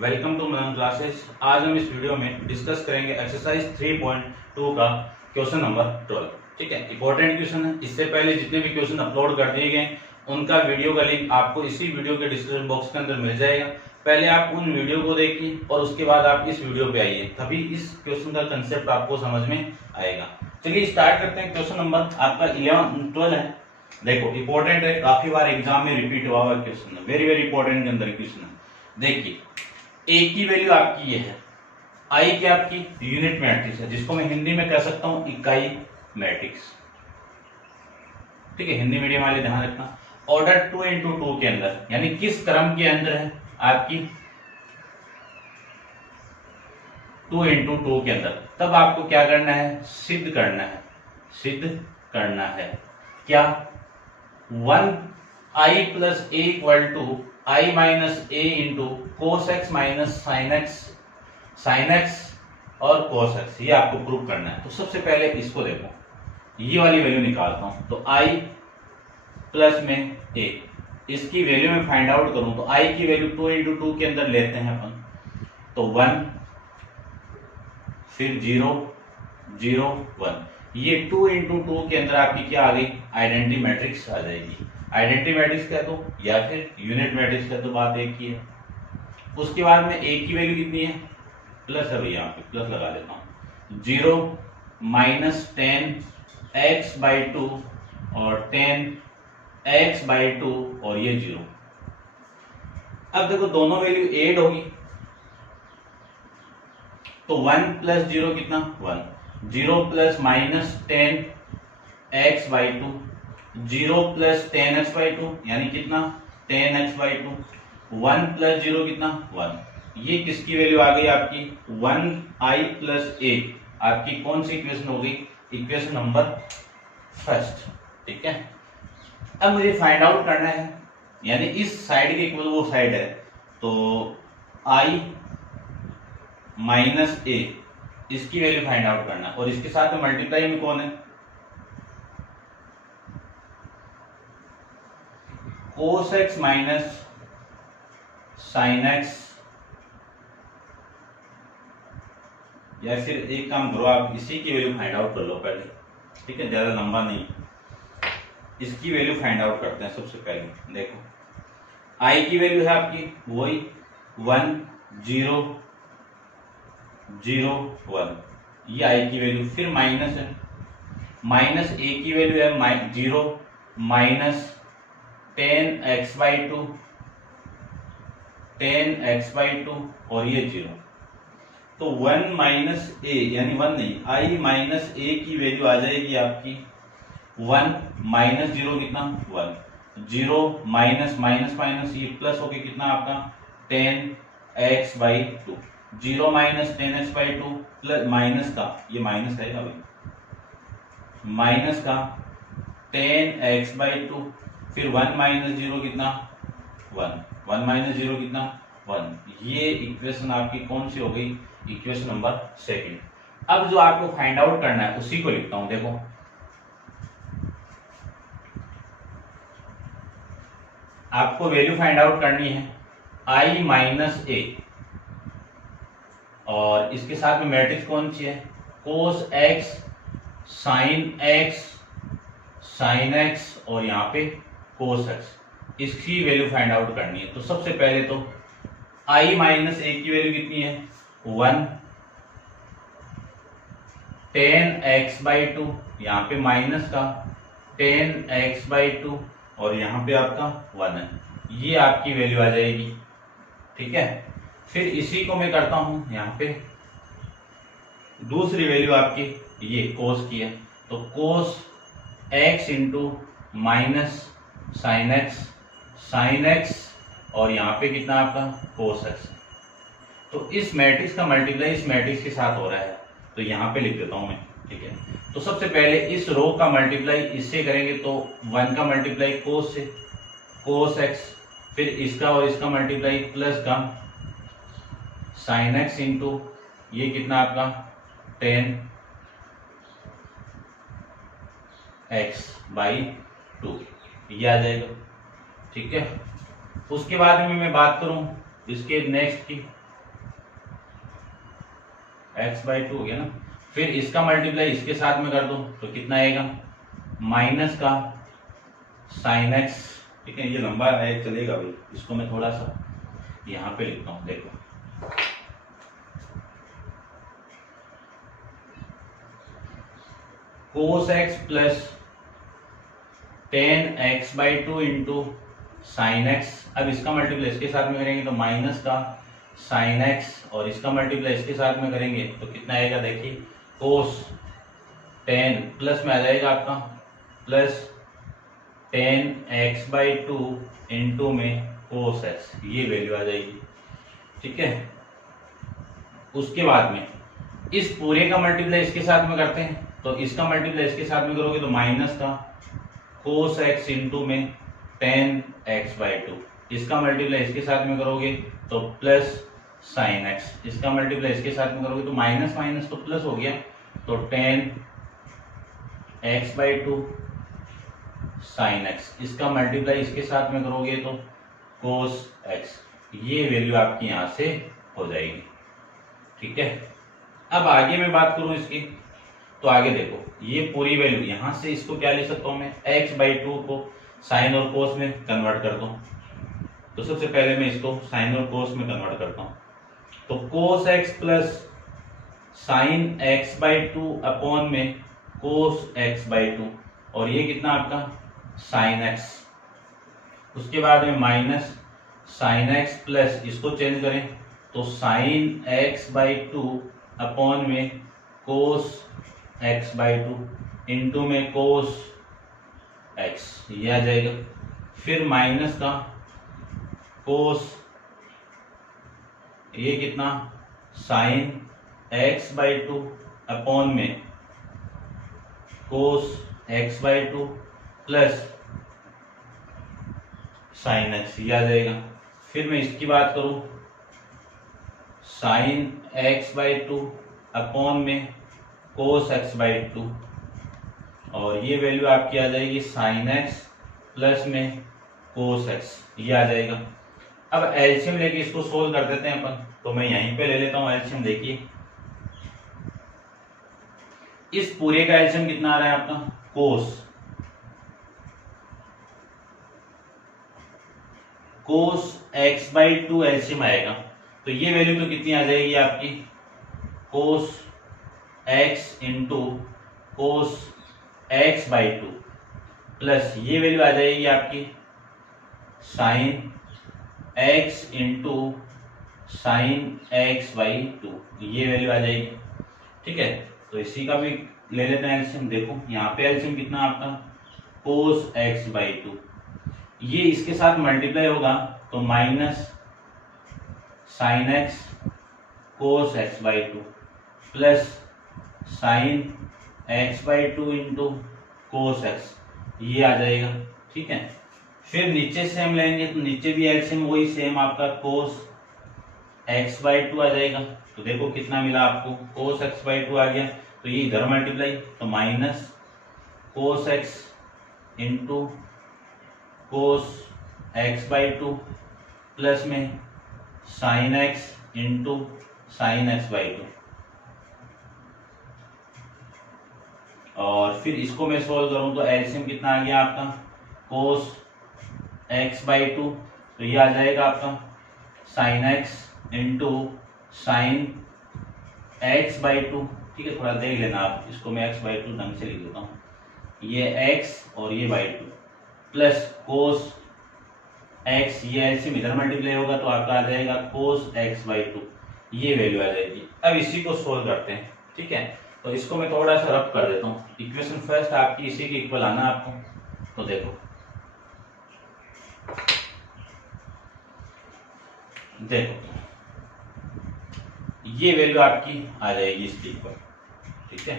Welcome to Madan classes. आज हम इस वीडियो में डिस्कस करेंगे एक्सरसाइज 3.2 का क्वेश्चन नंबर 12। ठीक है, इंपॉर्टेंट क्वेश्चन है। इससे पहले जितने भी क्वेश्चन अपलोड कर दिए गए उनका वीडियो का लिंक आपको इसी वीडियो के डिस्क्रिप्शन बॉक्स के अंदर मिल जाएगा। पहले आप उन वीडियो को देखिए और उसके बाद आप इस वीडियो पे आइए, तभी इस क्वेश्चन का कंसेप्ट आपको समझ में आएगा। चलिए स्टार्ट करते हैं। क्वेश्चन नंबर आपका 11-12 है। देखो इंपॉर्टेंट है, काफी बार एग्जाम में रिपीट हुआ हुआ क्वेश्चन है, वेरी वेरी इंपॉर्टेंट के अंदर क्वेश्चन है। देखिए ए की वैल्यू आपकी ये है, आई की आपकी यूनिट मैट्रिक्स है, जिसको मैं हिंदी में कह सकता हूं इकाई मैट्रिक्स। ठीक है, हिंदी मीडियम वाले ध्यान रखना। ऑर्डर 2x2 के अंदर, यानी किस क्रम के अंदर है आपकी 2x2 के अंदर। तब आपको क्या करना है, सिद्ध करना है। सिद्ध करना है क्या, 1i plus a equal to I minus a into cos x minus sine x और कोस एक्स, ये आपको प्रूव करना है। तो सबसे पहले इसको देखो, ये वाली वैल्यू निकालता हूं। तो आई प्लस में ए, इसकी वैल्यू में फाइंड आउट करूं तो आई की वैल्यू 2x2 के अंदर लेते हैं अपन, तो 1 फिर 0 0 1, ये 2x2 के अंदर आपकी क्या आ गई, आइडेंटिटी मैट्रिक्स आ जाएगी। आइडेंटिटी मैट्रिक्स कह दो या फिर यूनिट मैट्रिक्स कह दो, बात एक ही है। उसके बाद में ए की वैल्यू कितनी है, प्लस है भैया, यहाँ पे प्लस लगा देता हूं। 0 माइनस 10x/2 और 10x/2 और ये 0। अब देखो दोनों वैल्यू एड होगी तो 1 प्लस 0 कितना 1, 0 plus minus 10x/2, 0 plus 10x/2 यानी कितना 10x/2, 1 प्लस 0 कितना 1। ये किसकी वैल्यू आ गई आपकी 1i प्लस ए, आपकी कौन सी इक्वेशन हो गई, इक्वेशन नंबर फर्स्ट। ठीक है, अब मुझे फाइंड आउट करना है, यानी इस साइड के इक्वल वो साइड है, तो i माइनस ए, इसकी वैल्यू फाइंड आउट करना। और इसके साथ में मल्टीप्लाई में कौन है, कोस एक्स माइनस साइन एक्स, या फिर एक काम करो आप इसी की वैल्यू फाइंड आउट कर लो पहले। ठीक है, ज्यादा लंबा नहीं, इसकी वैल्यू फाइंड आउट करते हैं सबसे पहले। देखो आई की वैल्यू है आपकी वही 1 0 0 1, ये आई की वैल्यू। फिर माइनस है, माइनस ए की वैल्यू है 0 माइनस 10x/2 10x/2 और ये 0। तो 1 माइनस ए यानी 1 नहीं, आई माइनस ए की वैल्यू आ जाएगी आपकी 1 माइनस 0 कितना 1, 0 माइनस माइनस माइनस ये प्लस होके कितना आपका 10x/2, 0 minus 10x/2 plus minus का, ये माइनस है भाई, माइनस का 10x/2, फिर 1 माइनस 0 कितना 1, 1 माइनस 0 कितना 1। ये इक्वेशन आपकी कौन सी हो गई, इक्वेशन नंबर सेकंड। अब जो आपको फाइंड आउट करना है उसी को लिखता हूं। देखो आपको वैल्यू फाइंड आउट करनी है i माइनस ए, और इसके साथ में मैट्रिक्स कौन सी है, कोस एक्स साइन एक्स और यहाँ पे कोस एक्स, इसकी वैल्यू फाइंड आउट करनी है। तो सबसे पहले तो i माइनस ए की वैल्यू कितनी है 1, 10x/2, यहाँ पे माइनस का 10x/2 और यहाँ पे आपका 1 है, ये आपकी वैल्यू आ जाएगी। ठीक है, फिर इसी को मैं करता हूं यहाँ पे दूसरी वैल्यू आपकी ये कोस की है, तो कोस x into minus sine x और यहाँ पे कितना आपका कोस एक्स। तो इस मैट्रिक्स का मल्टीप्लाई इस मैट्रिक्स के साथ हो रहा है, तो यहाँ पे लिख देता हूं मैं। ठीक है, तो सबसे पहले इस रो का मल्टीप्लाई इससे करेंगे तो 1 का मल्टीप्लाई कोस से कोस एक्स, फिर इसका और इसका मल्टीप्लाई प्लस का साइन एक्स इंटू ये कितना आपका 10x/2, ये आ जाएगा। ठीक है, उसके बाद में मैं बात करूं इसके नेक्स्ट की, x/2 हो गया ना। फिर इसका मल्टीप्लाई इसके साथ में कर दो तो कितना आएगा, माइनस का साइन एक्स। ठीक है, ये लंबा है चलेगा भाई, इसको मैं थोड़ा सा यहाँ पे लिखता हूँ। देखो cos x plus 10x/2 into sine x. अब इसका मल्टीप्लाई इसके साथ में करेंगे तो माइनस का साइन एक्स, और इसका मल्टीप्लाई इसके साथ में करेंगे तो कितना आएगा, देखिए कोस 10 प्लस में आ जाएगा आपका प्लस 10x/2 इंटू में कोस एक्स, ये वैल्यू आ जाएगी। ठीक है, उसके बाद में इस पूरे का मल्टीप्लाई इसके साथ में करते हैं, तो इसका मल्टीप्लाई इसके साथ में करोगे तो माइनस का कोस एक्स इंटू में 10x/2, इसका मल्टीप्लाई इसके साथ में करोगे तो प्लस साइन एक्स, इसका मल्टीप्लाई इसके साथ में करोगे तो माइनस माइनस तो प्लस हो गया, तो 10x/2 साइन एक्स, इसका मल्टीप्लाई इसके साथ में करोगे तो कोस एक्स, ये वैल्यू आपकी यहां से हो जाएगी। ठीक है, अब आगे मैं बात करूं इसकी, तो आगे देखो ये पूरी वैल्यू यहां से इसको क्या लिख सकता हूं मैं, x/2 को साइन और कोस में कन्वर्ट कर दो। तो सबसे पहले मैं इसको साइन और कोस में कन्वर्ट करता हूं, तो कोस x plus sign x/2 upon में कोस x/2, और ये कितना आपका साइन x। उसके बाद में माइनस साइन x प्लस इसको चेंज करें तो साइन x/2 अपॉन में कोस x/2 इंटू में कोस x, ये आ जाएगा। फिर माइनस का कोस, ये कितना साइन x/2 अपॉन में कोस x/2 प्लस साइन x, ये आ जाएगा। फिर मैं इसकी बात करूं, साइन x/2 अपॉन में कोस x/2, और ये वैल्यू आपकी आ जाएगी साइन x प्लस में कोस x, ये आ जाएगा। अब एलसीएम लेके इसको सोल्व कर देते हैं अपन, तो मैं यहीं पे ले लेता हूं एलसीएम। देखिए इस पूरे का एलसीएम कितना आ रहा है आपका, कोस x/2 एलसीएम आएगा, तो ये वैल्यू तो कितनी आ जाएगी आपकी, कोस x into cos x/2 plus ये वैल्यू आ जाएगी आपकी sign x into sine x/2, ये वैल्यू आ जाएगी। ठीक है, तो इसी का भी ले लेते हैं एलसीएम। देखो यहाँ पे एलसीएम कितना आपका, कोस x/2, ये इसके साथ मल्टीप्लाई होगा तो माइनस साइन x कोस x/2 plus sign x/2 into cos x, ये आ जाएगा। ठीक है, फिर नीचे से हम लेंगे तो नीचे भी एलसीएम वही सेम आपका कोस x/2 आ जाएगा। तो देखो कितना मिला आपको, कोस x/2 आ गया, तो ये इधर मल्टीप्लाई तो minus cos x into cos x/2 plus में sine x into sine x/2, और फिर इसको मैं सोल्व करूं तो एलसीएम कितना आ गया आपका, कोस x/2, तो ये आ जाएगा आपका sign x into sine x/2। ठीक है, थोड़ा देख लेना आप, इसको मैं x/2 ढंग से लिख देता हूँ, ये x और ये y2 प्लस कोस x, ये एलसीएम इधर मल्टीप्लाई होगा तो आपका आ जाएगा कोस x/2, ये वैल्यू आ जाएगी। अब इसी को सोल्व करते हैं। ठीक है, तो इसको मैं थोड़ा सा रफ कर देता हूँ। इक्वेशन फर्स्ट आपकी इसी के इक्वल आना आपको, तो देखो ये वैल्यू आपकी आ जाएगी इसके इक्वल। ठीक है,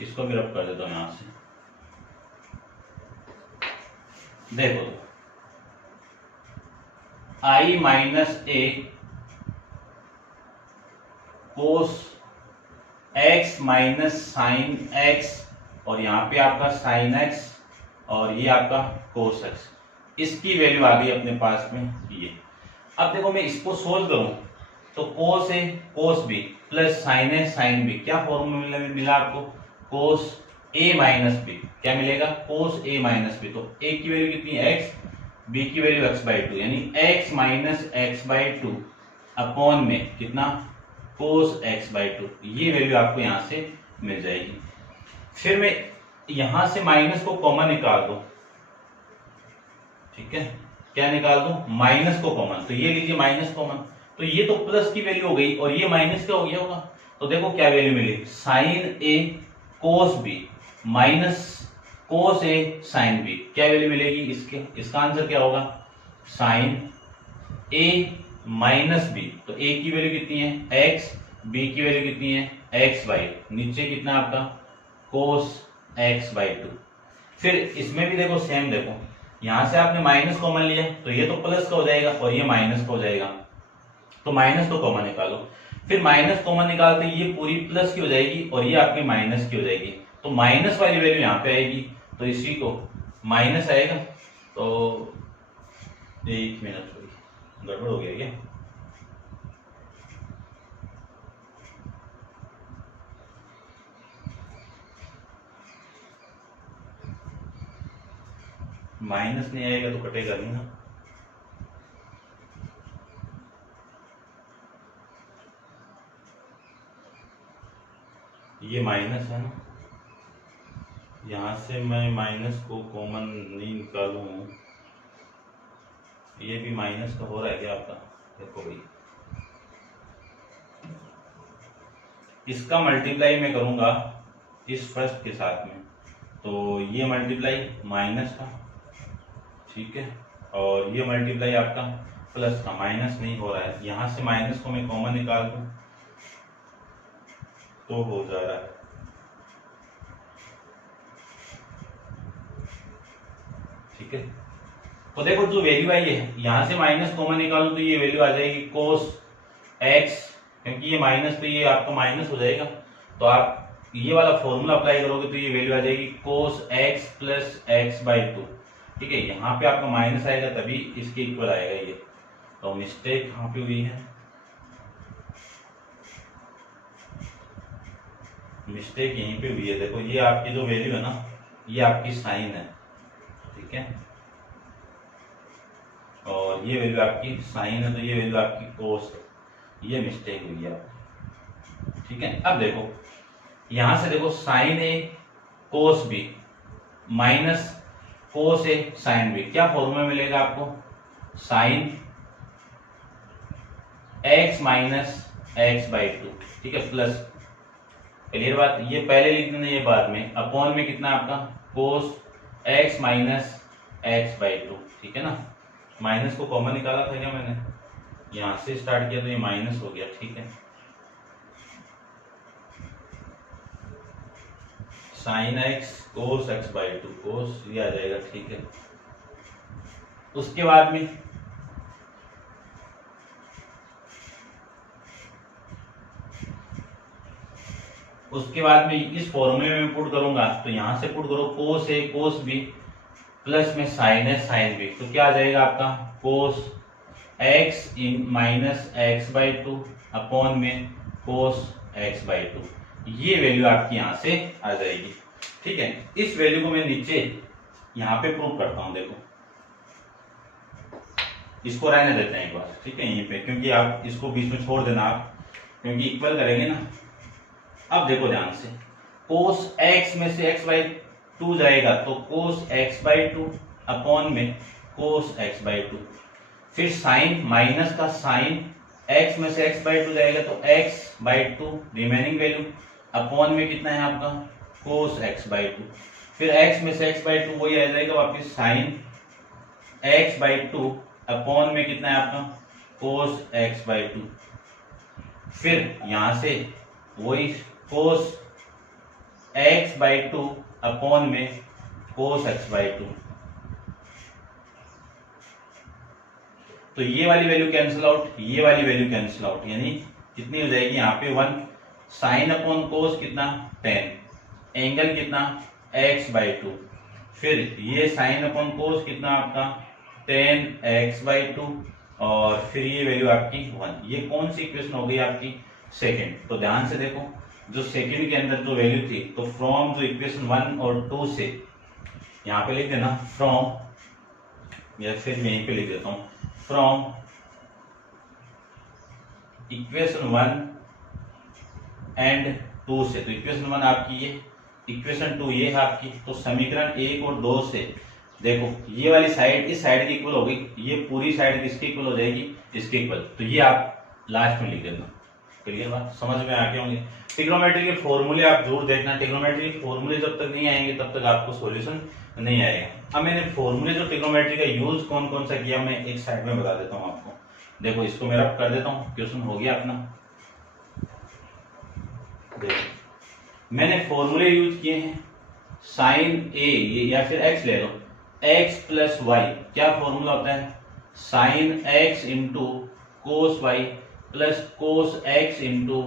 इसको भी रफ कर देता हूं यहां से। देखो i minus a cos x minus sine x, और यहाँ पे आपका साइन x और ये आपका कोस x, इसकी वैल्यू आ गई अपने पास में ये। अब देखो मैं इसको सोल्व करूं तो कोस ए कोस बी प्लस साइन ए साइन बी, क्या फॉर्मूला मिला आपको, कोस ए माइनस बी, क्या मिलेगा, कोस ए माइनस बी। तो ए की वैल्यू कितनी है एक्स, बी की वैल्यू एक्स बाई टू, यानी x minus x by two upon में कितना, कोस एक्स बाई टू। ये वैल्यू आपको यहां से मिल जाएगी। फिर मैं यहां से माइनस को कॉमन निकाल दो, ठीक है, क्या निकाल दो, माइनस को कॉमन, तो ये लीजिए माइनस कॉमन, तो ये तो प्लस की वैल्यू हो गई और ये माइनस क्या हो गया होगा, तो देखो क्या वैल्यू मिली, साइन ए कोस बी माइनस कोस ए साइन बी, क्या वैल्यू मिलेगी इसके, इसका आंसर क्या होगा, साइन ए माइनस बी। तो ए की वैल्यू कितनी है एक्स, बी की वैल्यू कितनी है एक्स बाई, नीचे कितना आपका कोस एक्स बाई टू। फिर इसमें भी देखो सेम, देखो यहां से आपने माइनस कॉमन लिया तो ये तो प्लस का हो जाएगा और ये माइनस का हो जाएगा, तो माइनस को कॉमन निकालो। फिर माइनस कॉमन निकालते ये पूरी प्लस की हो जाएगी और ये आपकी माइनस की हो जाएगी, तो माइनस वाली वैल्यू यहाँ पे आएगी, तो इसी को माइनस आएगा। तो एक मिनट गड़बड़ हो गया क्या, माइनस नहीं आएगा तो कटेगा नहीं ना, ये माइनस है ना, यहां से मैं माइनस को कॉमन नहीं निकालूं, ये भी माइनस का हो रहा है क्या आपका, देखो भाई इसका मल्टीप्लाई मैं करूंगा इस फर्स्ट के साथ में, तो ये मल्टीप्लाई माइनस का, ठीक है, और ये मल्टीप्लाई आपका प्लस का, माइनस नहीं हो रहा है, यहां से माइनस को मैं कॉमन निकाल दूं तो हो जा रहा है, ठीक है। तो देखो जो वैल्यू आई है यहां से माइनस कॉमन निकालूं तो ये वैल्यू आ जाएगी कोस एक्स, क्योंकि ये माइनस तो ये आपका माइनस हो जाएगा, तो आप ये वाला फॉर्मूला अप्लाई करोगे तो ये वैल्यू आ जाएगी कोस X plus x by to, ठीक है। यहाँ पे आपका माइनस आएगा तभी इसके इक्वल आएगा ये, तो मिस्टेक यहाँ पे हुई है, मिस्टेक यहीं पे हुई है, देखो ये आपकी जो वैल्यू है ना ये आपकी साइन है, ठीक है, और ये वैल्यू आपकी साइन है तो ये वैल्यू आपकी कोस है, ये मिस्टेक हुई है आपकी, ठीक है। अब देखो यहां से देखो साइन ए कोस बी माइनस कोस ए साइन बी, क्या फॉर्मूला मिलेगा आपको, sine x minus x by to, ठीक है, प्लस, क्लियर बात, ये पहले लिख देना ये बाद में, अपॉन में कितना आपका कोस x minus x by to, ठीक है ना, माइनस को कॉमन निकाला था क्या मैंने, यहां से स्टार्ट किया तो ये माइनस हो गया, ठीक है, sine X cos X by two, cos ये आ जाएगा, ठीक है। उसके बाद में इस फॉर्मूले में पुट करूंगा तो यहां से पुट करो कोस ए कोस बी प्लस में साइन ए साइन बी, तो क्या आ जाएगा आपका cos x in minus x by two upon में कोस एक्स बाई टू, ये वैल्यू आपकी यहां से आ जाएगी, ठीक है। इस वैल्यू को मैं नीचे यहां पे प्रूव करता हूं, देखो इसको रहने देते हैं एक बार, ठीक है, यहीं पे, क्योंकि आप इसको बीच में छोड़ देना आप, क्योंकि इक्वल करेंगे ना। अब देखो ध्यान से, कोस एक्स में से एक्स बाई टू जाएगा तो कोस एक्स बाई टू अपॉन में कोस एक्स बाई टू, फिर साइन माइनस का साइन एक्स में से एक्स बाई टू जाएगा तो x by to remaining value upon में कितना है आपका कोस एक्स बाई टू, फिर एक्स में से एक्स बाई टू वही आ जाएगा वापिस sine x by two upon में कितना है आपका कोस एक्स बाई टू, फिर यहां से वही कोस एक्स बाई टू अपॉन में कोस एक्स बाई टू, तो ये वाली वैल्यू कैंसिल आउट, ये वाली वैल्यू कैंसिल आउट, यानी कितनी हो जाएगी यहाँ पे 1 साइन अपॉन कोस कितना 10, एंगल कितना एक्स बाई टू, फिर ये साइन अपॉन कोस कितना आपका 10x/2 और फिर ये वैल्यू आपकी 1। ये कौन सी इक्वेशन हो गई आपकी? सेकंड। तो ध्यान से देखो, जो सेकंड के अंदर जो वैल्यू थी, तो फ्रॉम जो इक्वेशन 1 और 2 से यहां पे लिख देना फ्रॉम, या फिर मैं यहीं पे लिख देता हूं फ्रॉम इक्वेशन 1 एंड 2 से। तो इक्वेशन 1 आपकी ये, इक्वेशन 2 ये है आपकी। तो समीकरण 1 और 2 से देखो, ये वाली साइड इस साइड की इक्वल हो गई, ये पूरी साइड किसकी इक्वल हो जाएगी? इसके इक्वल। तो ये आप लास्ट में लिख देना। क्लियर बात? समझ में आ गए होंगे। ट्रिग्नोमेट्री के फॉर्मूले आप जरूर देखना। ट्रिग्नोमेट्री के फॉर्मूले जब तक नहीं आएंगे तब तक आपको सॉल्यूशन नहीं आएगा। अब मैंने फॉर्मूले जो ट्रिग्नोमेट्री का यूज कौन कौन सा किया, मैं एक साइड में बता देता हूँ आपको। देखो, इसको मैं रब कर देता हूँ, क्वेश्चन हो गया अपना। देखो, मैंने फॉर्मूले यूज किए हैं। साइन ए या फिर एक्स ले लो, x प्लस वाई। क्या फॉर्मूला होता है? Sine x into cos Y plus cos x into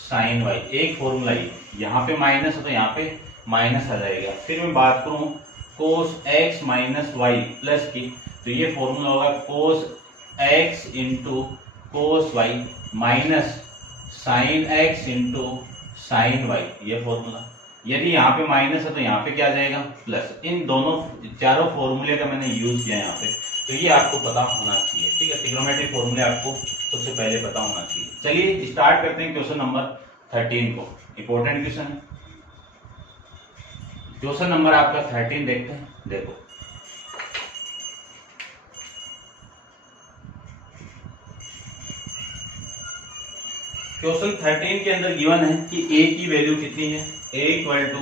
sine y. एक फॉर्मूला ये, यहाँ पे माइनस है तो यहाँ पे माइनस आ जाएगा। फिर मैं बात करूं cos x minus y plus की, तो ये फॉर्मूला होगा cos x into cos Y minus sine x into sine Y. ये फॉर्मूला। यदि यहाँ पे माइनस है तो यहाँ पे क्या आ जाएगा? प्लस। इन दोनों चारों फॉर्मूले का मैंने यूज किया यहाँ पे, तो ये आपको पता होना चाहिए। ठीक है, ट्रिग्नोमेट्री फॉर्मूले आपको सबसे पहले पता होना चाहिए। चलिए स्टार्ट करते हैं क्वेश्चन नंबर 13 को। इंपॉर्टेंट क्वेश्चन है। क्वेश्चन नंबर आपका 13 देखते हैं। देखो, क्वेश्चन 13 के अंदर गिवन है कि a की वैल्यू कितनी है? a इक्वल टू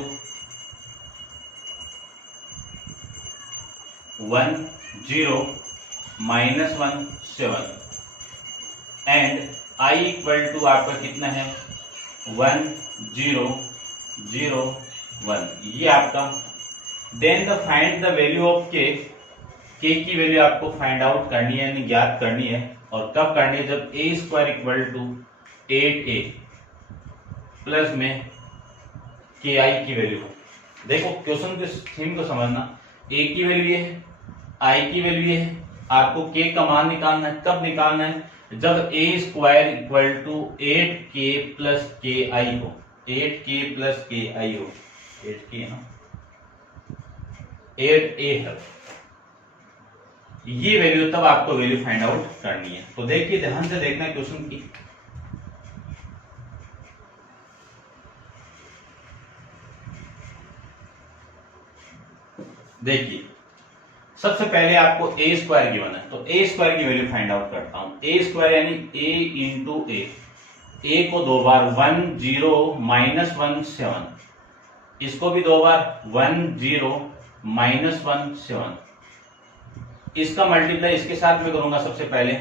1 0 माइनस 1 7 एंड i इक्वल टू आपका कितना है? 1 0 0 1। ये आपका। Then the find the value of k। k की वैल्यू आपको फाइंड आउट करनी है, यानी ज्ञात करनी है। और कब करनी है? जब a square equal to 8a plus में ki की वैल्यू हो। देखो, क्वेश्चन के थीम को समझना। a की वैल्यू ये है, i की वैल्यू ये है। आपको k का मान निकालना है। कब निकालना है? जब a square equal to 8k plus ki हो। 8k प्लस ki हो। 8k ना, 8a है। ये वैल्यू, तब आपको वैल्यू फाइंड आउट करनी है। तो देखिए, ध्यान से देखना क्वेश्चन की। देखिए, सबसे पहले आपको a स्क्वायर गिवन है, तो a स्क्वायर की वैल्यू फाइंड आउट करता हूं। a स्क्वायर यानी a इंटू a को 2 बार 1 0 माइनस 1 7, इसको भी 2 बार 1 0 माइनस 1 7। इसका मल्टीप्लाई इसके साथ में करूंगा सबसे पहले,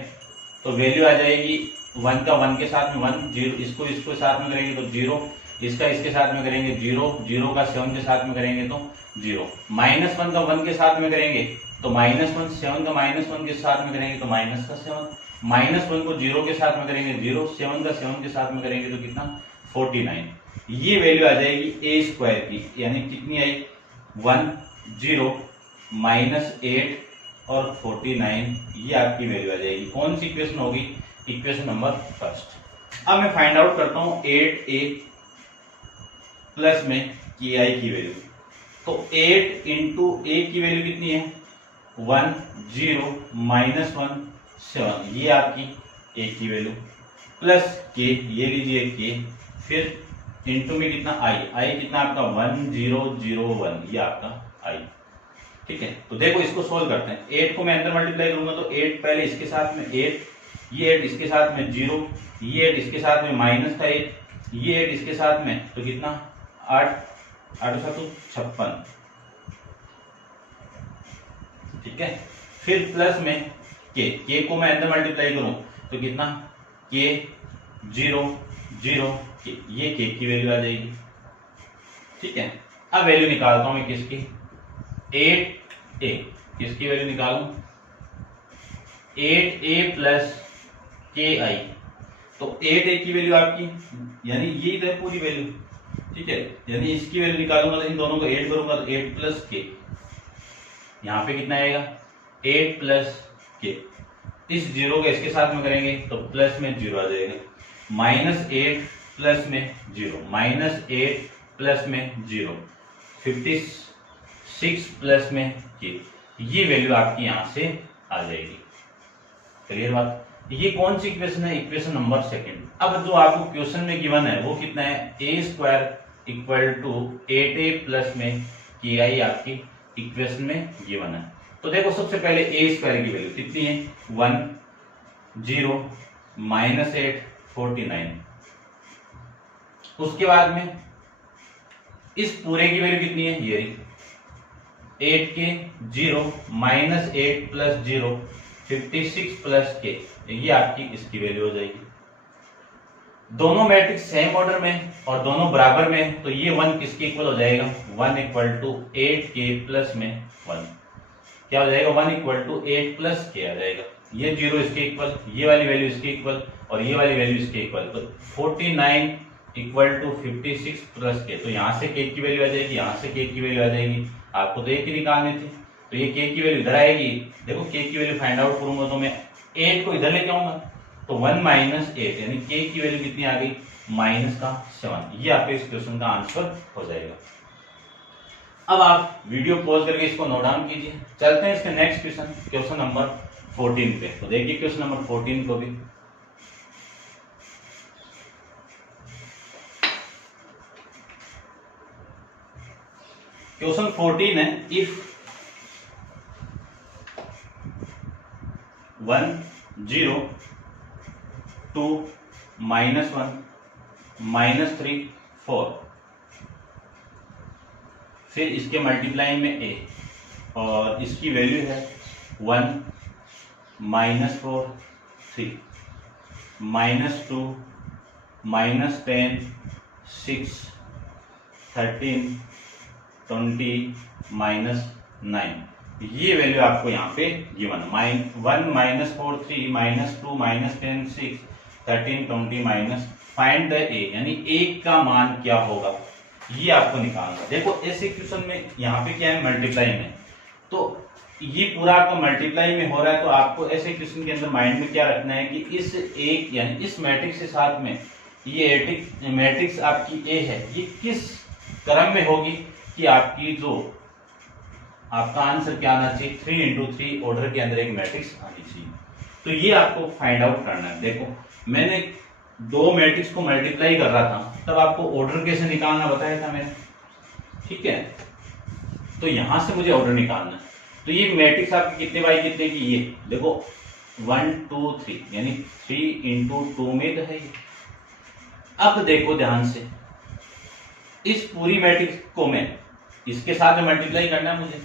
तो वैल्यू आ जाएगी 1 का 1 के साथ में 1 0, इसको इसको साथ में करेंगे तो 0, इसका इसके साथ में करेंगे 0, 0 का 7 के साथ में करेंगे तो 0, माइनस 1 का 1 के साथ में करेंगे तो माइनस 1, 7 का माइनस 1 के साथ में करेंगे तो माइनस का 7, माइनस 1 को 0 के साथ में करेंगे 0, 7 का 7 के साथ में करेंगे तो कितना? 49। ये वैल्यू आ जाएगी a स्क्वायर की, यानी कितनी आई? 1 0 माइनस 8 और 49। ये आपकी वैल्यू आ जाएगी। कौन सी इक्वेशन होगी? Equation number first. अब मैं फाइंड आउट करता हूं 8a प्लस में ki की वैल्यू। तो 8 इंटू a की वैल्यू कितनी है? 1 0 माइनस 1 7, ये आपकी a की वैल्यू, प्लस k, ये लीजिए k, फिर इंटू में कितना? i कितना आपका? 1 0 0 1, ये आपका i। ठीक है, तो देखो इसको सोल्व करते हैं। 8 को मैं अंदर मल्टीप्लाई करूंगा तो 8 पहले इसके साथ में 8, ये 8 इसके साथ में 0, ये 8 इसके साथ में माइनस का 8, ये 8 इसके साथ में तो कितना? 8 8 तो 56। ठीक है, फिर प्लस में k को मैं अंदर मल्टीप्लाई करूं तो कितना? k 0 0 k, ये k की वैल्यू आ जाएगी। ठीक है, अब वैल्यू निकालता हूं मैं किसकी? 8a, किसकी वैल्यू निकालूं? 8a प्लस ki, तो 8a की वैल्यू आपकी, यानी ये तो है पूरी वैल्यू। ठीक है, यानी इसकी वैल्यू निकालूंगा तो इन दोनों को 8 करूंगा तो 8 प्लस k, यहाँ पे कितना आएगा? 8 प्लस के, इस जीरो का इसके साथ में करेंगे तो प्लस में जीरो आ जाएगा, -8 प्लस में जीरो, -8 प्लस में जीरो, 56 प्लस में ये वैल्यू आपकी यहां से आ जाएगी। क्लियर बात? ये कौन सी इक्वेशन है? Equation number second. अब जो आपको क्वेश्चन में गिवन है वो कितना है? a² = 8a प्लस में की आई आपकी इक्वेशन में गिवन है। तो देखो सबसे पहले a² की वैल्यू कितनी है? 1 0 -8 49। उसके बाद में इस पूरे की वैल्यू कितनी है? ये 8 के 0 -8 प्लस 0 56 प्लस के, ये आपकी इसकी वैल्यू हो जाएगी। दोनों मैट्रिक्स सेम ऑर्डर में और दोनों बराबर में, तो ये 1 किसके इक्वल हो जाएगा? 1 = 8k प्लस में 1 क्या हो जाएगा? 1 = 8 प्लस के आ जाएगा। ये 0 इसके इक्वल, ये वाली वैल्यू इसके इक्वल और ये वाली वैल्यू इसके इक्वल, तो 49 = 56 प्लस के। तो यहाँ से k की वैल्यू आ जाएगी, यहाँ से k की वैल्यू आ जाएगी। आपको तो एक ही निकालनी थी, तो ये k की वैल्यू इधर आएगी। देखो k की वैल्यू फाइंड आउट करूंगा तो मैं 8 को इधर लेके आऊंगा, तो 1 - 8 यानी k की वैल्यू कितनी आ गई? -7। ये आपके इस क्वेश्चन का आंसर हो जाएगा। अब आप वीडियो पॉज करके इसको नोट डाउन कीजिए। चलते हैं इसके नेक्स्ट क्वेश्चन, क्वेश्चन नंबर 14 पे। तो देखिए क्वेश्चन नंबर 14 को भी। क्वेश्चन 14 है, इफ 1 0 2 -1 -3 4, फिर इसके मल्टीप्लाई में a और इसकी वैल्यू है 1 -4 3 -2 -10 6 13 20 -9, ये वैल्यू आपको यहाँ पे गिवन। 1 -4 3 -2 -10 6 13 20 फाइंड द a, यानी a का मान क्या होगा ये आपको निकालना। देखो ऐसे क्वेश्चन में यहाँ पे क्या है? मल्टीप्लाई में, तो ये पूरा आपको मल्टीप्लाई में हो रहा है, तो आपको ऐसे क्वेश्चन के अंदर माइंड में क्या रखना है कि इस एक यानी इस मैट्रिक्स के साथ में ये मैट्रिक्स आपकी a है, ये किस क्रम में होगी कि आपकी जो आपका आंसर क्या आना चाहिए? 3 × 3 ऑर्डर के अंदर एक मैट्रिक्स आनी चाहिए। तो ये आपको फाइंड आउट करना है। देखो मैंने दो मैट्रिक्स को मल्टीप्लाई कर रहा था, तब आपको ऑर्डर कैसे निकालना बताया था मैंने, ठीक है? तो यहां से मुझे ऑर्डर निकालना है। तो ये मैट्रिक्स आपकी कितने बाई कितने की? ये देखो 1 2 3 यानी 3 × 2 में तो है ये। अब देखो ध्यान से, इस पूरी मैट्रिक्स को मैं इसके साथ में मल्टीप्लाई करना है मुझे,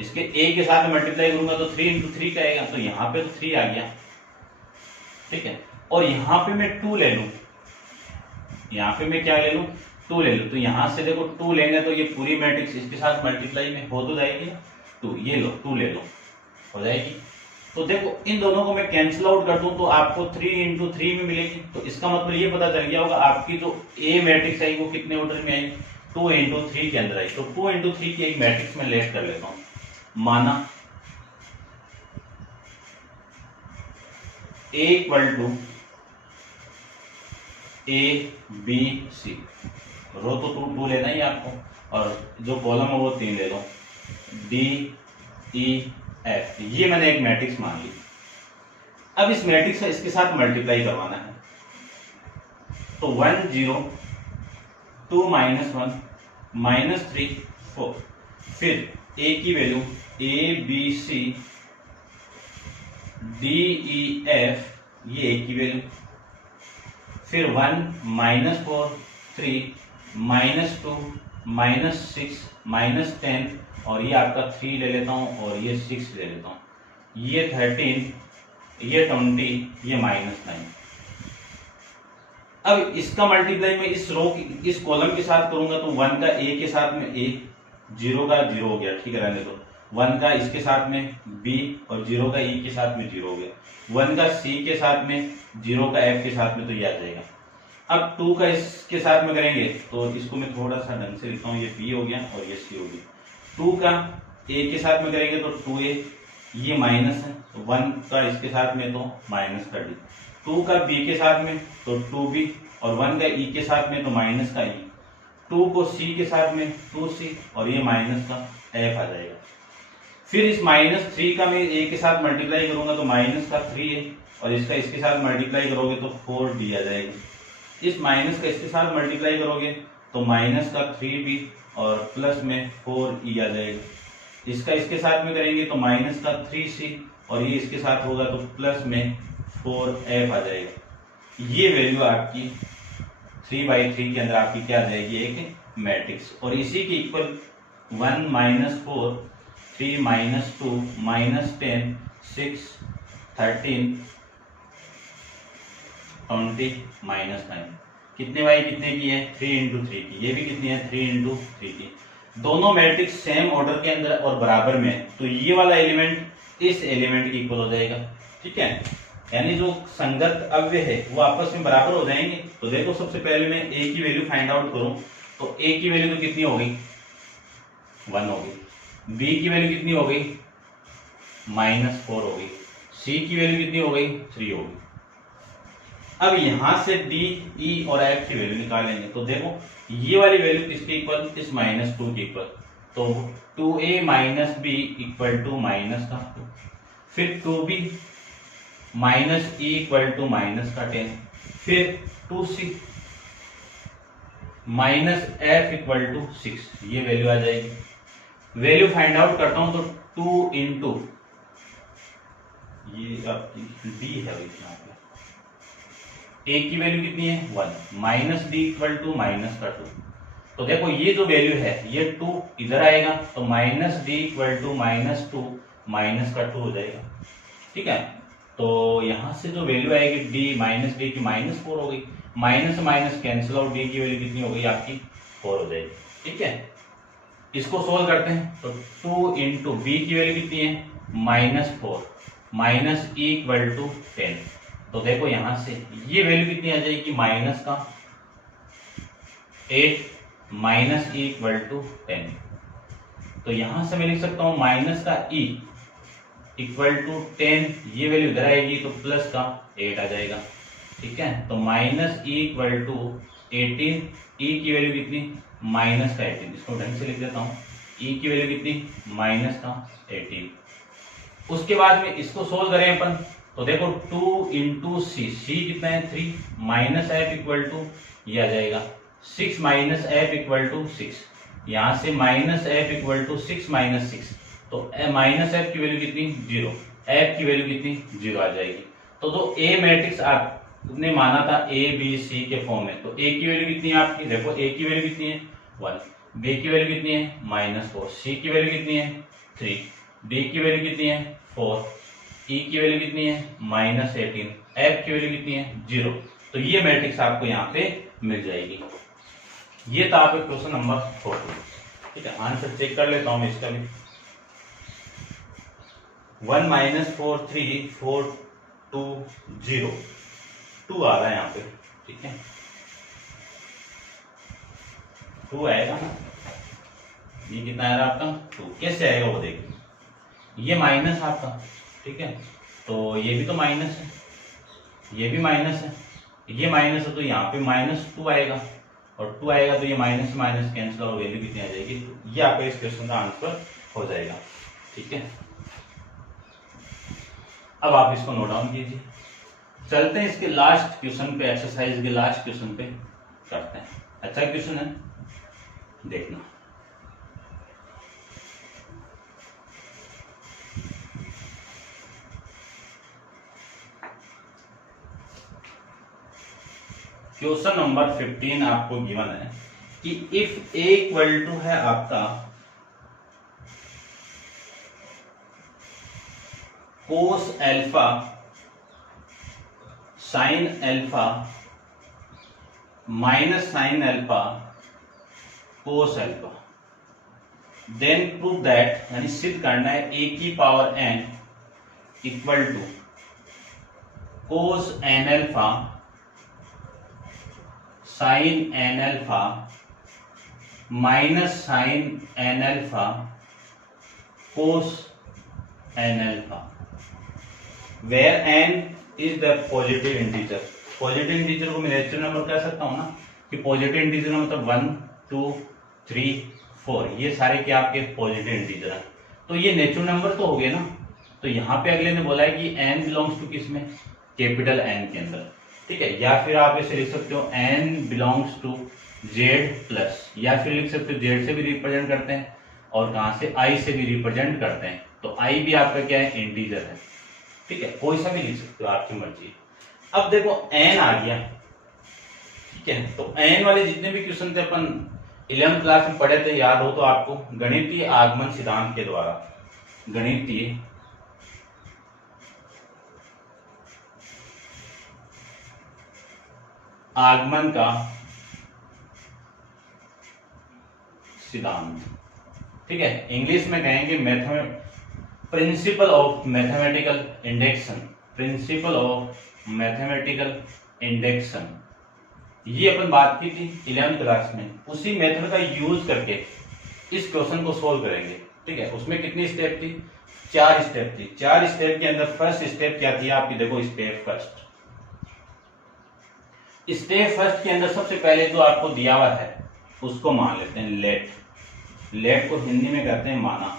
इसके a के साथ मल्टीप्लाई करूंगा तो 3 × 3 का आएगा, तो यहाँ पे तो 3 आ गया, ठीक है? और यहाँ पे मैं 2 ले लूं, यहाँ पे मैं क्या ले लूं? 2 ले लूं। तो यहाँ से देखो 2 लेंगे तो ये पूरी मैट्रिक्स इसके साथ मल्टीप्लाई में हो तो जाएगी ना, 2 ये लो, 2 ले लो, हो जाएगी। तो देखो इन दोनों को मैं कैंसिल आउट कर दूं तो आपको 3 × 3 में मिलेगी। तो इसका मतलब ये पता चल गया होगा आपकी जो a मैट्रिक्स आई वो कितने ऑर्डर में आई? 2 × 3 के अंदर आई। तो 2 × 3 की एक मैट्रिक्स में लेट कर लेता हूं। माना a = a b c, रो तो 2 लेना ही आपको, और जो कॉलम है वो 3 ले लो, d e f, ये मैंने एक मैट्रिक्स मान ली। अब इस मैट्रिक्स का इसके साथ मल्टीप्लाई करवाना है, तो 1 0 2 -1 -3 4, फिर a की value a b c d e f, ये a की वैल्यू, फिर 1 -4 3 -2 -6 -10, और ये आपका 3 ले लेता हूं और ये 6 ले लेता हूं, ये 13, ये 20, ये -9। अब इसका मल्टीप्लाई में इस रो इस कॉलम के साथ करूंगा तो 1 का a के साथ में a, 0 का 0 हो गया, ठीक है? रहने दो। 1 का इसके साथ में b और 0 का e के साथ में 0 हो गया। 1 का c के साथ में, 0 का f के साथ में, तो ये आ जाएगा। अब 2 का इसके साथ में करेंगे तो इसको मैं थोड़ा सा ढंग से लिखता हूँ, ये b हो गया और ये c हो गया। 2 का a के साथ में करेंगे तो 2a, ये माइनस है, तो 1 का इसके साथ में तो माइनस का डी, 2 का बी के साथ में तो 2b, और 1 का ई के साथ में तो माइनस का ई, 2 को सी के साथ में 2c, और ये माइनस का एफ आ जाएगा। फिर इस -3 का मैं ए के साथ मल्टीप्लाई करूंगा तो माइनस का 3 है, और इसका इसके साथ मल्टीप्लाई करोगे तो 4d आ जाएगा। इस माइनस का इसके साथ मल्टीप्लाई करोगे तो माइनस का 3b और प्लस में 4e आ जाएगा। इसका इसके साथ में करेंगे तो माइनस का 3c, और ये इसके साथ होगा तो प्लस में 4f आ जाएगा। ये वैल्यू आपकी 3/3 के अंदर आपकी क्या आ जाएगी, एक मैट्रिक्स। और इसी के इक्वल 1 - 4 3 - 2 -10 6 13 20 -9 कितने बाई कितने की है, 3 × 3 की। ये भी कितनी है, 3 × 3 की। दोनों मैट्रिक्स सेम ऑर्डर के अंदर और बराबर में है, तो ये वाला एलिमेंट इस एलिमेंट के इक्वल हो जाएगा। ठीक है, यानी जो संगत अव्यय है वो आपस में बराबर हो जाएंगे। तो देखो सबसे पहले मैं a की वैल्यू फाइंड आउट करूं तो a की वैल्यू तो कितनी हो गई, 1 हो गई। b की वैल्यू कितनी हो गई, -4 हो गई। c की वैल्यू कितनी हो गई, 3 हो गई। अब यहां से d, e और f की वैल्यू निकालेंगे तो देखो ये वाली वैल्यू किसके इक्वल, इस -2 के इक्वल, तो 2a - b इक्वल टू -2, फिर 2b - e इक्वल टू -10, फिर 2c -f इक्वल टू 6, ये वैल्यू आ जाएगी। वैल्यू फाइंड आउट करता हूं तो 2 इंटू ये आपकी d है, यहाँ पे a की वैल्यू कितनी है, 1 -d इक्वल टू -2। तो देखो ये जो वैल्यू है ये 2 इधर आएगा तो -d इक्वल टू -2 हो जाएगा। ठीक है, तो यहां से जो वैल्यू आएगी d -d की -4 हो गई, minus minus cancel out, d की वैल्यू कितनी हो गई आपकी, 4 हो जाएगी। ठीक है, इसको सोल्व करते हैं तो 2 इंटू बी की वैल्यू कितनी है, -4 -e इक्वल टू 10। तो देखो यहां से ये वैल्यू कितनी आ जाएगी, -8 -e इक्वल टू 10। तो यहां से मैं लिख सकता हूं -e इक्वल टू 10, ये वैल्यू इधर आएगी तो प्लस का 8 आ जाएगा। ठीक है, तो -e इक्वल टू 18, e की वैल्यू कितनी, -18। इसको ढंग से लिख देता हूँ, e की वैल्यू कितनी, -18। उसके बाद में इसको सोल्व करें अपन तो देखो 2 इंटू सी, सी कितना है 3, -f इक्वल टू ये आ जाएगा 6 -f इक्वल टू 6। यहाँ से -f इक्वल टू 6 -6, तो -f की वैल्यू कितनी, 0, f की वैल्यू कितनी, 0 आ जाएगी। तो जो a मैट्रिक्स आपने माना था a b c के फॉर्म में, तो a की वैल्यू कितनी है आपकी, देखो a की वैल्यू कितनी है 1, b की वैल्यू कितनी है -4, c की वैल्यू कितनी है 3, d की वैल्यू कितनी है 4, e की वैल्यू कितनी है -18, f की वैल्यू कितनी है 0। तो ये मैट्रिक्स आपको यहाँ पे मिल जाएगी। ये था आपका क्वेश्चन नंबर 4। ठीक है, आंसर चेक कर लेता हूँ इसका भी। 1 - 4 3 4 2 0 2 आ रहा है यहाँ पे। ठीक है, 2 आएगा ना, ये कितना आ रहा है आपका 2, कैसे आएगा वो देखिए, ये माइनस आपका। ठीक है, तो ये भी तो माइनस है, ये भी माइनस है, ये माइनस है, तो यहाँ पे -2 आएगा, और 2 आएगा तो ये माइनस माइनस कैंसिल और वैल्यू कितनी आ जाएगी, तो ये आपका इस क्वेश्चन का आंसर हो जाएगा। ठीक है, अब आप इसको नोट डाउन कीजिए। चलते हैं इसके लास्ट क्वेश्चन पे, एक्सरसाइज के लास्ट क्वेश्चन पे करते हैं। अच्छा क्वेश्चन है, देखना। क्वेश्चन नंबर 15 आपको गिवन है कि इफ a इक्वल टू है आपका cos alpha sine alpha minus sine alpha cos alpha, then prove that, यानी सिद्ध करना है a की power n equal to cos n alpha sine n alpha minus sine n alpha cos n alpha, where n is the positive integer. Positive integer को मैं natural number कह सकता हूँ ना, कि पॉजिटिव इंटीजर मतलब 1 2 3 4, ये सारे क्या आपके पॉजिटिव इंटीजर है। तो ये नेचुरल नंबर तो हो गए ना। तो यहाँ पे अगले ने बोला है कि n बिलोंग्स टू किस में, कैपिटल N के अंदर, ठीक है। या फिर आप ऐसे लिख सकते हो n belongs to z plus, या फिर लिख सकते हो z से भी रिप्रेजेंट करते हैं और कहाँ से I से भी रिप्रेजेंट करते हैं। तो I भी आपका क्या है, इंटीजर है, ठीक है। कोई सा भी लिख सकते हो, आपकी मर्जी। अब देखो n आ गया, ठीक है। तो n वाले जितने भी क्वेश्चन थे अपन 11th क्लास में पढ़े थे, याद हो तो आपको, गणितीय आगमन सिद्धांत के द्वारा, गणितीय आगमन का सिद्धांत, ठीक है। इंग्लिश में कहेंगे principle of mathematical induction, principle of mathematical induction, ये अपन बात की थी 11th क्लास में। उसी मेथड का यूज करके इस क्वेश्चन को सोल्व करेंगे, ठीक है। उसमें कितनी स्टेप थी, 4 स्टेप थी। 4 स्टेप के अंदर फर्स्ट स्टेप क्या थी आपकी, देखो स्टेप फर्स्ट। स्टेप फर्स्ट के अंदर सबसे पहले जो आपको दिया हुआ है उसको मान लेते हैं लेट। लेट को हिंदी में कहते हैं माना।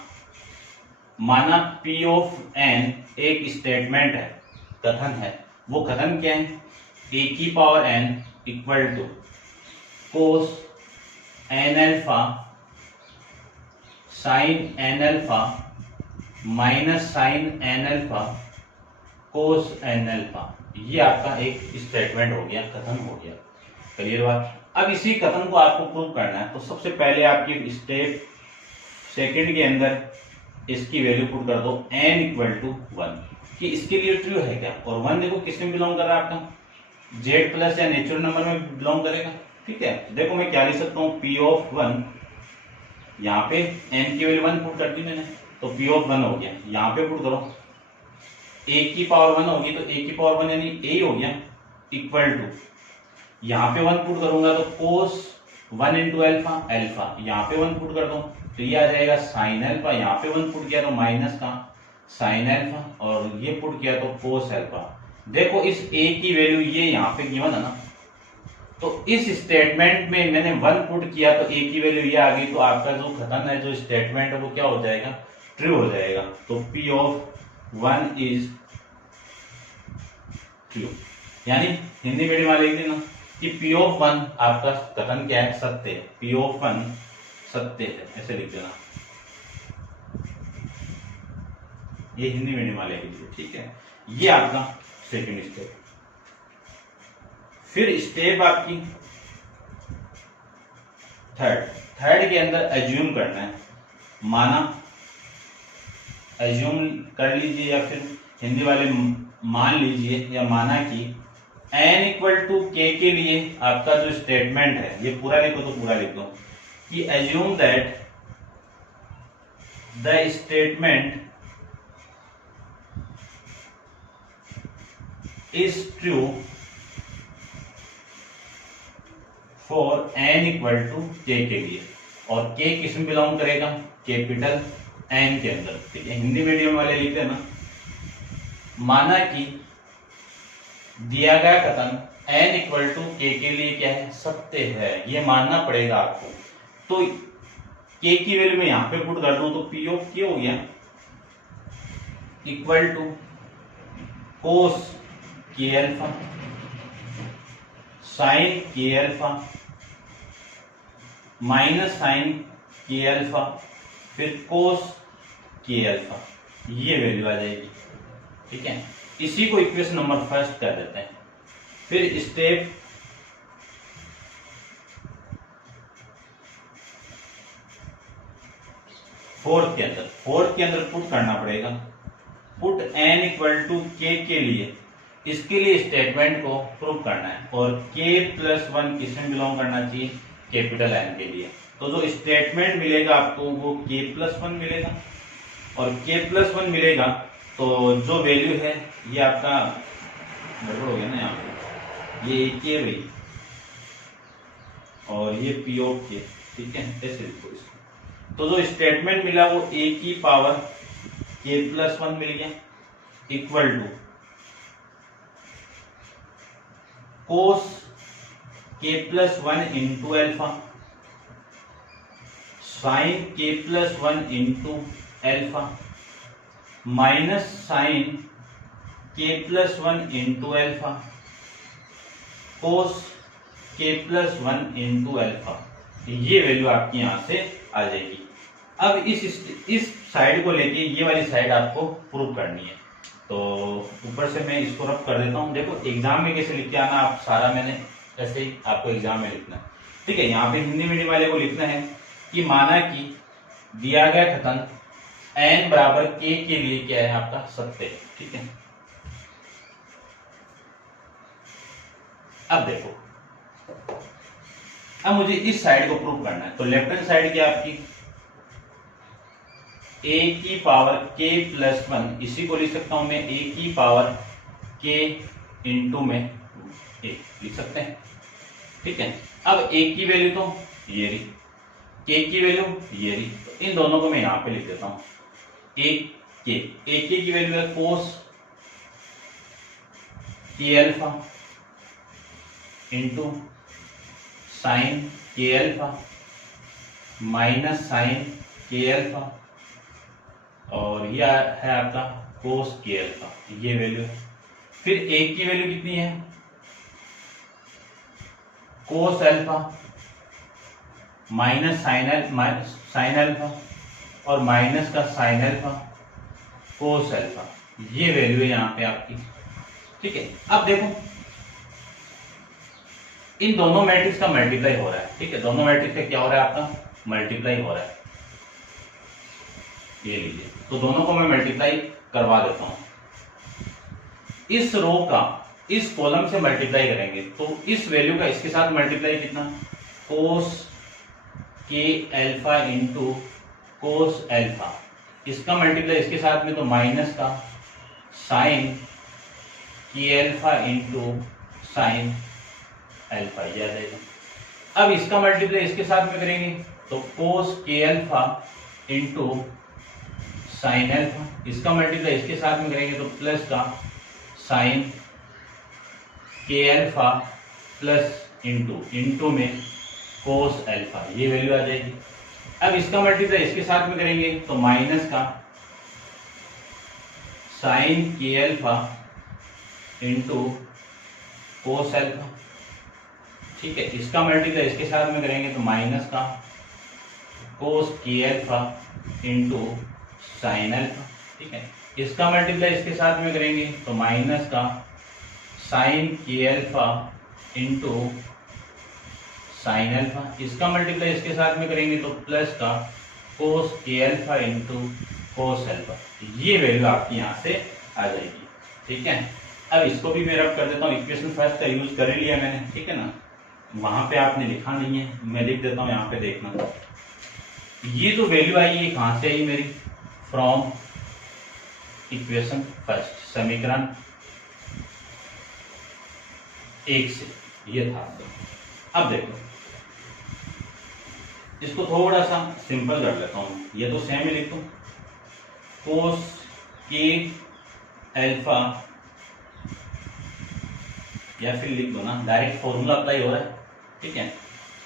माना P ऑफ n एक स्टेटमेंट है, कथन है। वो कथन क्या है, a की power n equal to cos n alpha sine n alpha minus sine n alpha cos n alpha. ये आपका एक स्टेटमेंट हो गया, कथन हो गया। क्लियर बात। अब इसी कथन को आपको प्रूव करना है, तो सबसे पहले आपकी स्टेप सेकंड के अंदर इसकी वैल्यू पुट कर दो n इक्वल टू 1, कि इसके लिए ट्रू है क्या। और 1 देखो किस में बिलोंग कर रहा है आपका, z प्लस या नेचुरल नंबर में बिलोंग करेगा, ठीक है। देखो मैं क्या लिख सकता हूँ, p ऑफ 1, यहाँ पे n की वैल्यू 1 पुट कर दी मैंने, तो p ऑफ 1 हो गया। यहाँ पे पुट करो a की पावर 1 होगी, तो a की पावर 1 यानी a हो गया, इक्वल टू, यहाँ पे 1 पुट करूंगा तो कोस 1 इंटू अल्फा, अल्फा यहाँ पे 1 पुट कर दो तो ये आ जाएगा साइन अल्फा, यहाँ पे 1 पुट किया तो माइनस का साइन अल्फा, और ये पुट किया तो कोस अल्फा। देखो इस a की वैल्यू ये यहाँ पे गिवन है ना, तो इस स्टेटमेंट में मैंने 1 पुट किया तो a की वैल्यू ये आ गई, तो आपका जो कथन है, जो स्टेटमेंट है, वो क्या हो जाएगा, ट्रू हो जाएगा। तो p ऑफ 1 इज ट्रू, यानी हिंदी मीडियम वाले लिख देना कि P ऑफ 1 आपका कथन क्या है, सत्य है। P ऑफ 1 सत्य है, ऐसे लिख देना, ये हिंदी मीडियम वाले के लिए, ठीक है। ये आपका सेकंड स्टेप। फिर स्टेप आपकी थर्ड के अंदर एज्यूम करना है, माना, एज्यूम कर लीजिए या फिर हिंदी वाले मान लीजिए या माना कि n इक्वल टू k के लिए आपका जो स्टेटमेंट है, ये पूरा लिखो तो पूरा लिख दो, कि assume that the statement is true for n equal to k के लिए, और k किस में बिलोंग करेगा, कैपिटल N के अंदर, ठीक है। हिंदी मीडियम वाले लिखते हैं ना, माना कि दिया गया कथन n इक्वल टू k के लिए क्या है, सत्य है, ये मानना पड़ेगा आपको। तो k की वैल्यू में यहां पे पुट कर दूं तो p ऑफ k हो गया equal to cos k alpha sine k alpha minus sine k alpha फिर कोस k अल्फा, ये वैल्यू आ जाएगी, ठीक है। इसी को इक्वेशन नंबर फर्स्ट कर देते हैं। फिर स्टेप फोर्थ के अंदर पुट करना पड़ेगा, put n equal to k के लिए, इसके लिए स्टेटमेंट को प्रूव करना है, और k प्लस 1 किसमें बिलोंग करना चाहिए, कैपिटल N के लिए। तो जो स्टेटमेंट मिलेगा आपको वो k प्लस 1 मिलेगा, और k प्लस 1 मिलेगा तो जो वैल्यू है ये आपका गड़बड़ हो गया ना, यहाँ पे ये k भाई और ये p ऑफ k, ठीक है, ऐसे लिखो इसको। तो जो स्टेटमेंट मिला वो a की पावर k+1 मिल गया equal to cos k+1 into alpha sine k+1 into alpha minus sine k+1 into alpha cos k+1 into alpha. ये वैल्यू आपकी यहां से आ जाएगी। अब इस साइड को लेके ये वाली साइड आपको प्रूव करनी है। तो ऊपर से मैं इसको रब कर देता हूँ। देखो एग्जाम में कैसे लिख के आना, आप सारा मैंने ऐसे ही आपको एग्जाम में लिखना है। ठीक है, यहाँ पे हिंदी मीडियम वाले को लिखना है कि माना कि दिया गया कथन n बराबर k के लिए क्या है आपका सत्य है। ठीक है, अब देखो, अब मुझे इस साइड को प्रूव करना है। तो लेफ्ट हैंड साइड क्या आपकी a की पावर k+1, इसी को लिख सकता हूं मैं a की पावर k इंटू में a लिख सकते हैं। ठीक है, अब a की वैल्यू तो ये रही, k की वैल्यू ये रही, तो इन दोनों को मैं यहां पे लिख देता हूं। a k की वैल्यू है cos k alpha into sine k alpha minus sine k alpha, और यह है आपका कोस k अल्फा, ये वैल्यू है। फिर एक की वैल्यू कितनी है cos alpha minus sine alpha और माइनस का साइन अल्फा कोस अल्फा, ये वैल्यू है यहाँ पे आपकी। ठीक है, अब देखो इन दोनों मैट्रिक्स का मल्टीप्लाई हो रहा है। ठीक है, दोनों मैट्रिक्स का क्या हो रहा है आपका मल्टीप्लाई हो रहा है। ये लीजिए, तो दोनों को मैं मल्टीप्लाई करवा देता हूं। इस रो का इस कॉलम से मल्टीप्लाई करेंगे तो इस वैल्यू का इसके साथ मल्टीप्लाई कितना cos k alpha into cos alpha, इसका मल्टीप्लाई इसके साथ में तो माइनस का sine k alpha into sine alpha, ये आ जाएगा। अब इसका मल्टीप्लाई इसके साथ में करेंगे तो cos k alpha into sine alpha, इसका मल्टीप्लाई इसके साथ में करेंगे तो प्लस का sine k alpha plus into में कोस अल्फा, ये वैल्यू आ जाएगी। अब इसका मल्टीप्लाई इसके साथ में करेंगे तो माइनस का sine k alpha into cos alpha. ठीक है, इसका मल्टीप्लाई इसके साथ में करेंगे तो माइनस का cos k alpha into sine alpha. ठीक है, इसका मल्टीप्लाई इसके साथ में करेंगे तो माइनस का sine k alpha into sine alpha, इसका मल्टीप्लाई इसके साथ में करेंगे तो प्लस का cos k alpha into cos alpha, ये वैल्यू आपकी यहाँ से आ जाएगी। ठीक है, अब इसको भी मैं रब कर देता हूँ। इक्वेशन फर्स्ट का यूज कर लिया मैंने। ठीक है ना, वहां पे आपने लिखा नहीं है, मैं लिख देता हूँ यहाँ पे, देखना। ये जो वैल्यू आई ये कहां से आई मेरी फ्रॉम इक्वेशन फर्स्ट, समीकरण 1 से, ये था। अब देखो इसको थोड़ा सा सिंपल कर लेता हूं, ये तो सेम ही लिख दूं, कोस k अल्फा, या फिर लिख दो ना, डायरेक्ट फॉर्मूला अप्लाई हो रहा है। ठीक है,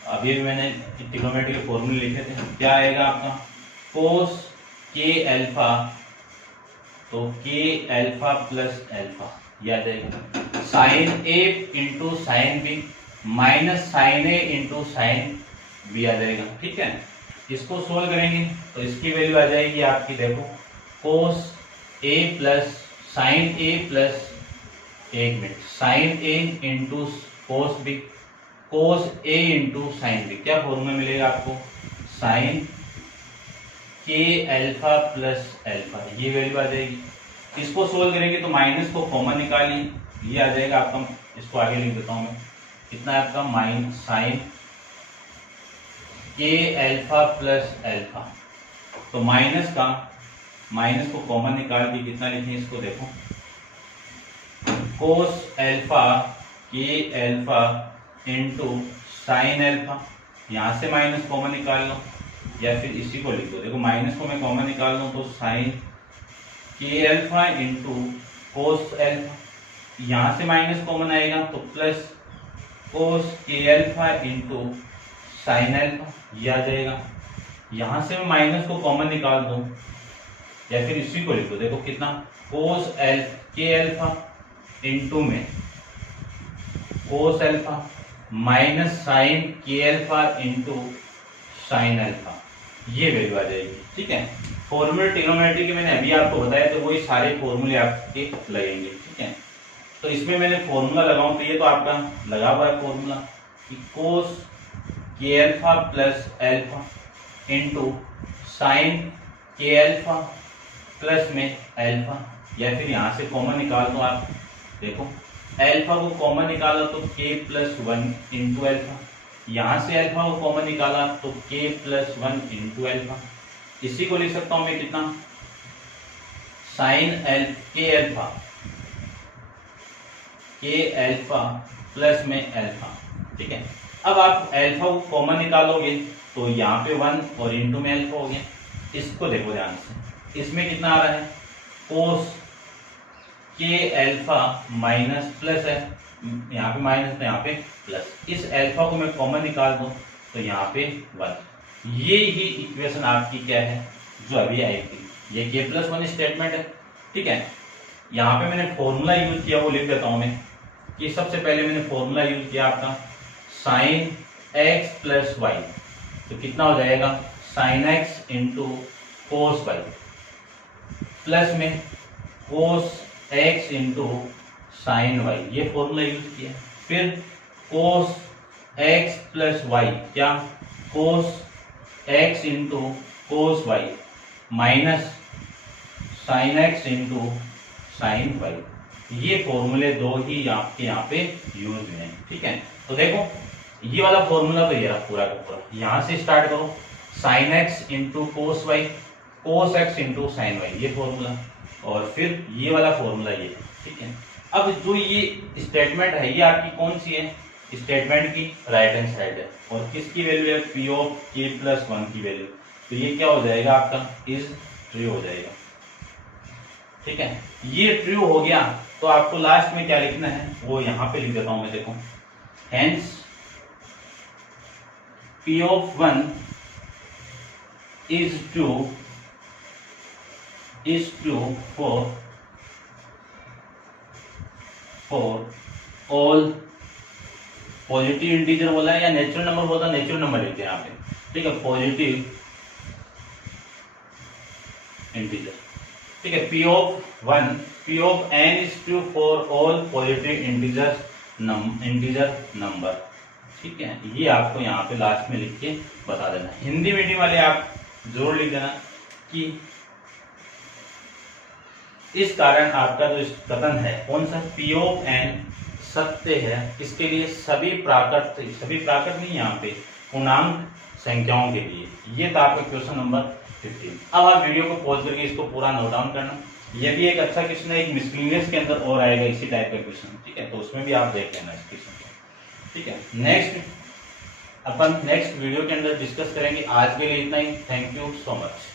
अभी भी मैंने ट्रिग्नोमेट्री के फॉर्मूले लिखे थे, क्या आएगा आपका कोस k अल्फा, तो k अल्फा प्लस अल्फा, यह आ जाएगा sine a into sine B minus sine a into sine B आ जाएगा। ठीक है, इसको सोल्व करेंगे तो इसकी वैल्यू आ जाएगी आपकी, देखो cos a plus sine a plus, एक minute, sine a into cos B, cos a into sine B, क्या फॉर्मूला मिलेगा आपको sine k alpha plus alpha, ये वैल्यू आ जाएगी। इसको सोल्व करेंगे तो माइनस को कॉमन निकालिए, ये आ जाएगा आपका, इसको आगे लिख देता हूं मैं, कितना है आपका minus sine k alpha plus alpha, तो माइनस को कॉमन निकाल के कितना लिखें इसको, देखो cos alpha k alpha into sine alpha, यहां से माइनस कॉमन निकाल लो या फिर इसी को लिख दो। देखो माइनस को मैं कॉमन निकाल लूँ तो साइन के अल्फा इंटू कोस अल्फा, यहां से माइनस कॉमन आएगा तो प्लस कोस के अल्फा इंटू साइन अल्फा, ये आ जाएगा। यहां से मैं माइनस को कॉमन निकाल दूं या फिर इसी को लिख दो, देखो कितना कोस के अल्फा इंटू में कोस अल्फा माइनस साइन के अल्फा इंटू साइन अल्फा, ये वैल्यू आ जाएगी। ठीक है, फॉर्मूले ट्रिग्नोमेट्री के मैंने अभी आपको बताया तो वही सारे फॉर्मूले आपके लगेंगे। ठीक है, तो इसमें मैंने फॉर्मूला लगाऊं तो ये तो आपका लगा हुआ है फॉर्मूला कि कोस के alpha plus alpha into sign के अल्फा प्लस में अल्फा, या फिर यहां से कॉमन निकाल दो आप, देखो अल्फा को कॉमन निकाला तो के प्लस वन इंटू अल्फा, यहां से अल्फा को कॉमन निकाला तो के प्लस वन इंटू अल्फा, इसी को लिख सकता हूं मैं कितना साइन के अल्फा प्लस में अल्फा। ठीक है, अब आप अल्फा को कॉमन निकालोगे तो यहाँ पे वन और इंटू में अल्फा हो गया। इसको देखो ध्यान से, इसमें कितना आ रहा है कोस के अल्फा माइनस प्लस है, यहाँ पे माइनस तो यहाँ पे प्लस, इस अल्फा को मैं कॉमन निकाल दूं तो यहाँ पे वन। ये ही इक्वेशन आपकी क्या है जो अभी आई थी, ये के प्लस वन स्टेटमेंट है। ठीक है, यहाँ पे मैंने फॉर्मूला यूज किया वो लिख देता हूं मैं कि सबसे पहले मैंने फॉर्मूला यूज किया आपका साइन एक्स प्लस वाई, तो कितना हो जाएगा sine x into cos Y plus में cos x into sine Y, ये फॉर्मूला यूज किया। फिर कोस एक्स प्लस वाई, क्या cos x into cos Y minus sine x into sine Y, ये फॉर्मूले दो ही आपके यहाँ पे यूज हुए हैं। ठीक है, तो देखो ये वाला फॉर्मूला तो ये रहा पूरा का पूरा, यहां से स्टार्ट करो sine x into cos y, cos x into sine Y, ये फॉर्मूला, और फिर ये वाला फॉर्मूला ये है। ठीक है, अब जो ये स्टेटमेंट है ये आपकी कौन सी है, स्टेटमेंट की राइट हैंड साइड है, और किसकी वैल्यू है पी ऑफ के प्लस वन की वैल्यू, तो ये क्या हो जाएगा आपका इज ट्रू हो जाएगा। ठीक है, ये ट्रू हो गया तो आपको लास्ट में क्या लिखना है वो यहां पे लिख देता हूं मैं, देखो hence P of one is true for all positive integer बोला है या नेचुरल नंबर बोलता है, नेचुरल नंबर लिखते हैं यहाँ पे। ठीक है, पॉजिटिव इंटीजर। ठीक है, P of N is true for all positive integer number. ठीक है, ये आपको यहाँ पे लास्ट में लिख के बता देना। हिंदी मीडियम वाले आप जरूर लिख देना कि इस कारण आपका जो कथन है कौन सा पी ऑफ एन सत्य है, इसके लिए सभी प्राकृत नहीं, यहाँ पे पूर्णांक संख्याओं के लिए। ये था आपका क्वेश्चन नंबर 15। अब आप वीडियो को पॉज करके इसको पूरा नोट डाउन करना। ये भी एक अच्छा क्वेश्चन है, एक मिसलिनियस के अंदर और आएगा इसी टाइप का क्वेश्चन। ठीक है, तो उसमें भी आप देख लेना इस क्वेश्चन को। ठीक है, नेक्स्ट अपन नेक्स्ट वीडियो के अंदर डिस्कस करेंगे। आज के लिए इतना ही। Thank you so much.